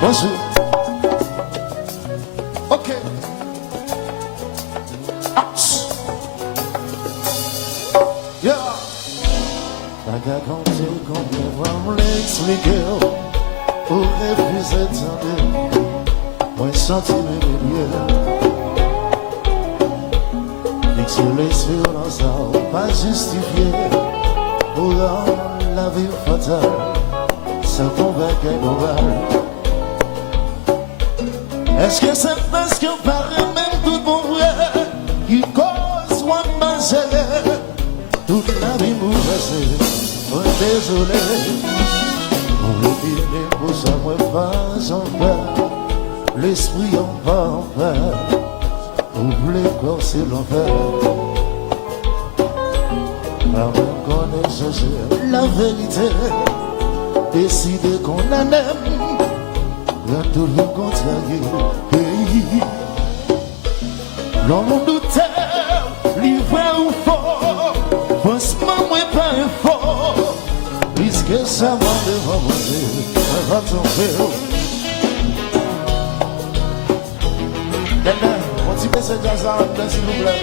Bonjour. Ok. Ouch. Yeah. Baga compter combien fois on l'expliquer. Pour refuser de tenter. Moi senti mes milieux. Fixer les yeux dans ça, pas justifié. Pour rendre la vie fatale. Ça tombe à quel moral. Est-ce que c'est parce qu'on paraît même tout mon vrai qui cause moi de manger toute la vie mauvaise? Oh désolé, on le dit mais pour ça moi pas en paix. L'esprit en pas en paix. Oublie corps c'est l'enfer. Avant qu'on ait cherché la vérité, décider qu'on en aime. Y'a tout le contraire. Hey. L'homme doutait, livré ou faux, franchement, moi pas un faux. Puisque ça m'a dévalisé, ça va tomber. Demain, on dit que c'est jazz à l'anglais, s'il vous plaît.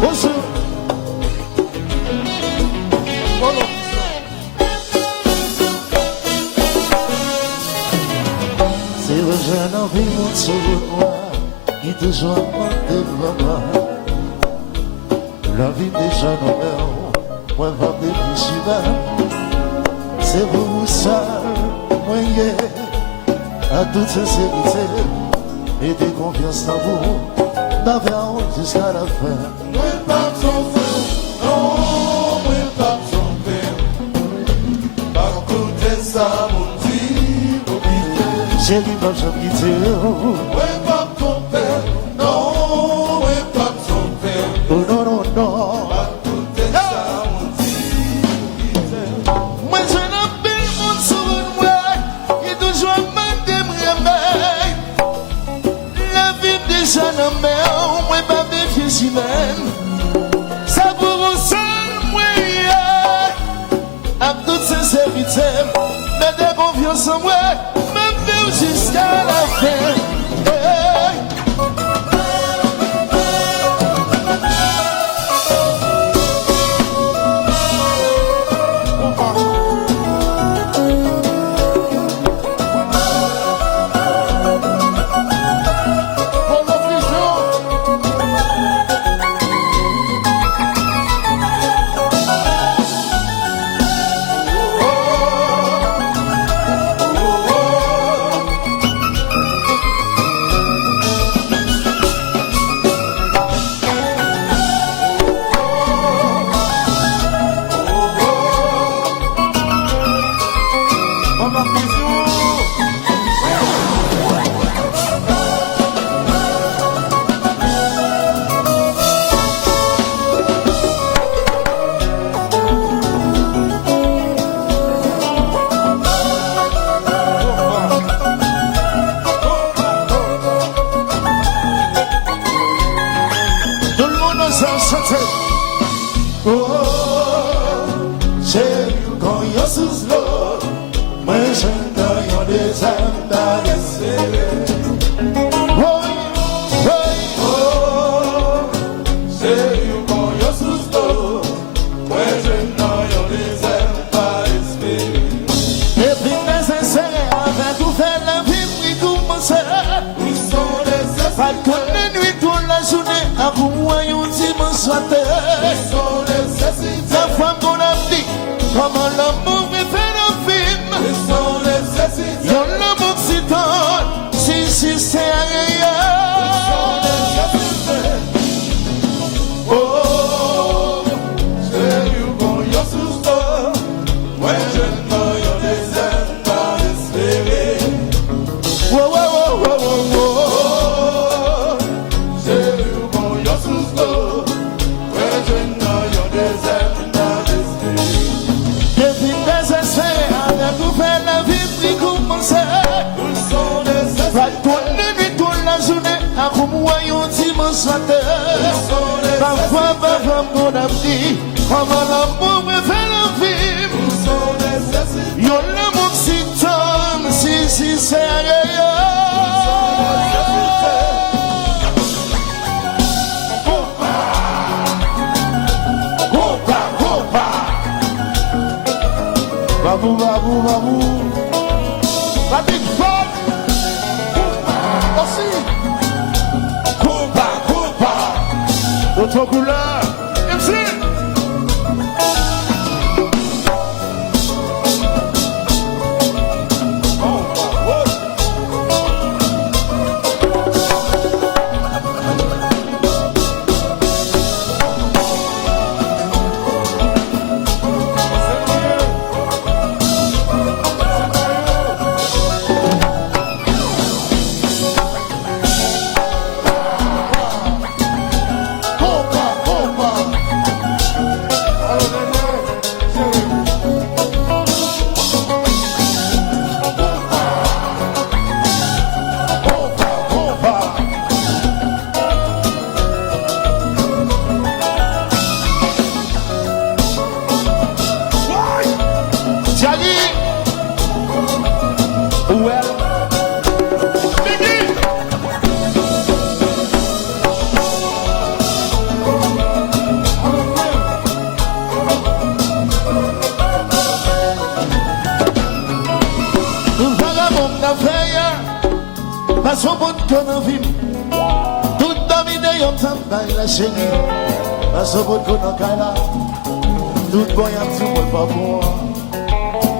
Bonjour. C'est le jeune envie mon sur moi qui toujours monte devant moi. La vie des jeunes hommes, moi va défier. C'est vous seul, moyen à toute sincérité et de confiance en vous, d'avoir jusqu'à la fin. Moi pas son frère, non, moi pas son père. Par côté ça mon dit, j'ai dit pas j'en quitte. moi pas ton père, non, moi pas son père. Oh non, non, non. Par côté ça mon dit, Moi je n'appelle mon souvenir, il toujours demandé la vie des jeunes hommes, moi pas méfier si même. Ça pour vous seul, moi, à toute sincérité, mais de confiance en moi, même vivre jusqu'à la fin. Hey. La femme qu'on a dit, comment l'amour est fait un film. Yon l'amour si tôt, si c'est ailleurs. oh, c'est you qu'on y a sous toi. Moi je know your desert par espérer. Wow, wow, wow, wow, wow. Oh, c'est you qu'on y a sous toi. Moi je know your desert par espérer. Depuis désespéré, avec tout fait la vie qui commence. Où sont les Pas de nuit, toute la journée, à vous voyons dimanche matin. Où sont les Parfois, mon ami, comment l'amour me fait la vie. Yo l'amour si tom, si sérieux. Babou, la big fun, aussi, Coupa, autre couleur, MC. Son bon qu'on a vu, tout dominé yon tambay la chérie. Son bon qu'on a kala, tout bon y'a tout bon pas bon.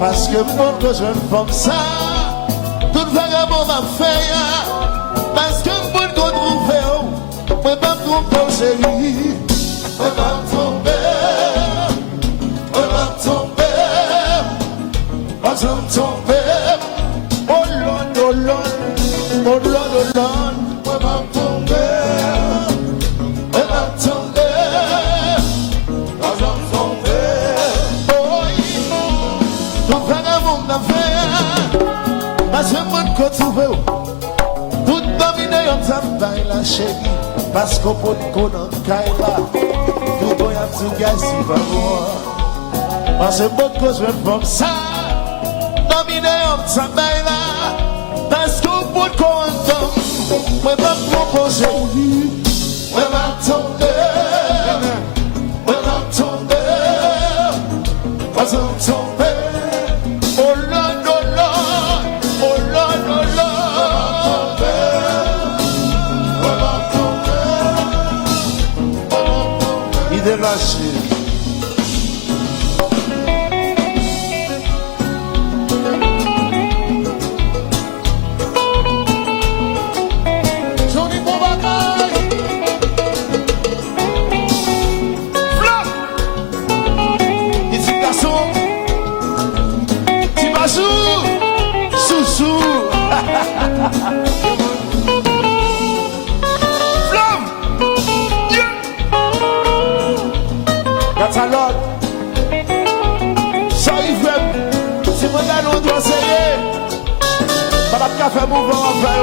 Parce que bon que je ne femme ça, tout vagabond m'a fait. Parce que bon qu'on trouve, moi pas tromper chérie, moi pas tomber, moi pas tomber, moi pas tomber. Oh Lord, oh Lord. Oh Lord, where I'm tombé, oh, tout vagabond n'a fait, parce que mon côté trouvé, tout dominé en tabac la chérie, parce qu'on peut qu'on en caille là, tout bon y'a tout gars si va voir, parce que mon côté je vais faire ça, dominé en tabac là, parce qu'on peut qu'on moi pas proposer, moi pas tomber, moi pas tomber, moi pas tomber. Oh Lord, oh Lord, oh Lord, oh Lord. Moi pas tomber, il est lâché. Alors, ça y fait, si mon gars nous doit essayer, madame qui a fait mouvement en fait.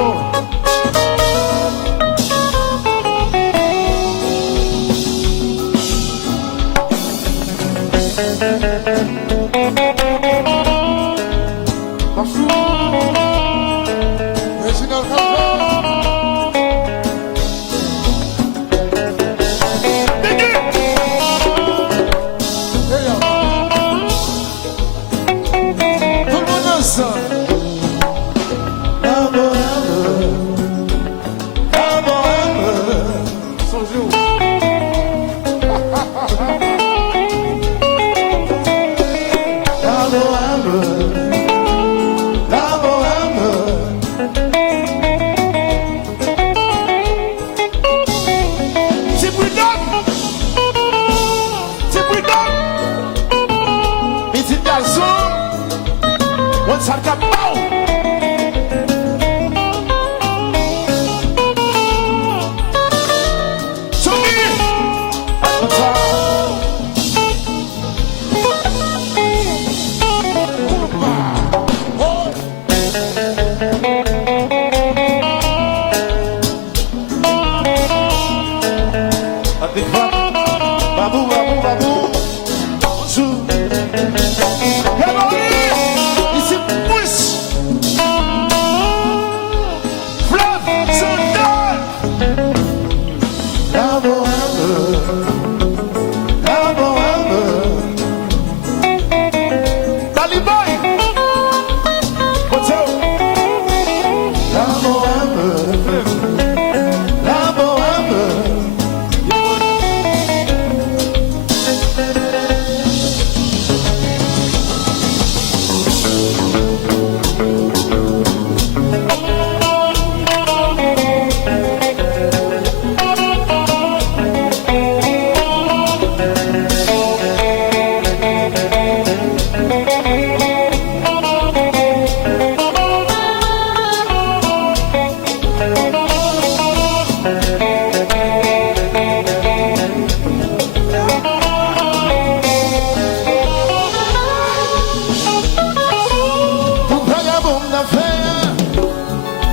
Big Babou, babou, babou. Bonjour. Ici, Mousse. Flav, Sandal. La bohème. La bohème. Taliboy. What's up? La bohème. La bohème.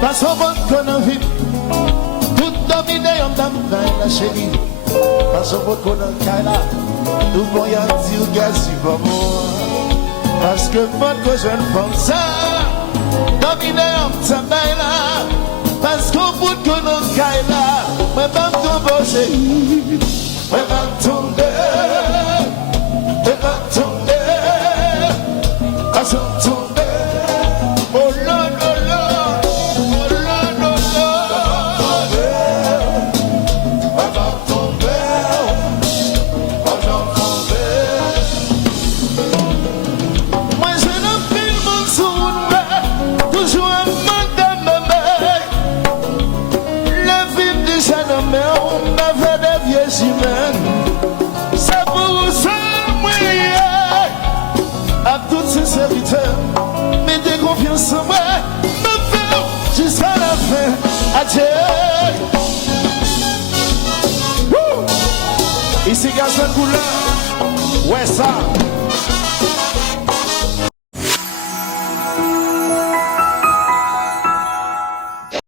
Parce qu'on qu'on a vu tout dominer en dame la chérie. Parce qu'on a là tout bon y a dit gaz si pas moi. Parce que moi que je ne pense ça dominer en dame là. Parce qu'on peut qu'on a là mais pas tomber, mais pas tomber, mais pas tomber, parce qu'on tombe. Ça pour ça, à toutes ces serviteurs, mettez confiance en moi, me faire jusqu'à la fin. Adieu. Ici, Gaston Couleur, ouais ça.